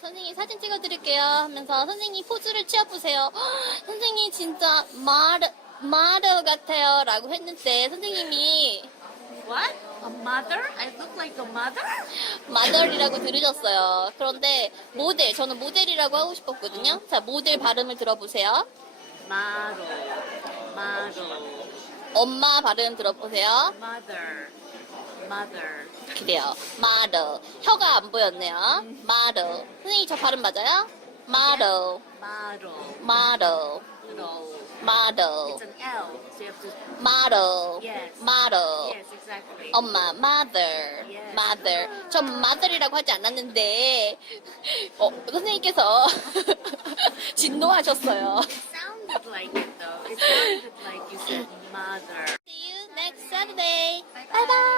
사진 찍어드릴게요 하면서 선생님 포즈를 취해보세요. 헉, 선생님 진짜 마르, 마르 같아요 라고 했는데 선생님이 What? A mother? I look like a mother? 마덜이라고 들으셨어요. 그런데 모델, 저는 모델이라고 하고 싶었거든요. 자, 모델 발음을 들어보세요. Model. Model. 엄마 발음 들어보세요. Mother. Mother. 그래요. 마더. 혀가 안 보였네요. 마더. 선생님 저 발음 맞아요? 마더. Model. No. 마더. It's an L. So you have to. 마더. Yes. 마더. Yes, exactly. 엄마, mother, Yes. mother. 전 mother이라고 하지 않았는데, 어, 선생님께서 진노하셨어요. It sounded like it though. It sounded like you said mother. See you next Saturday. Bye bye.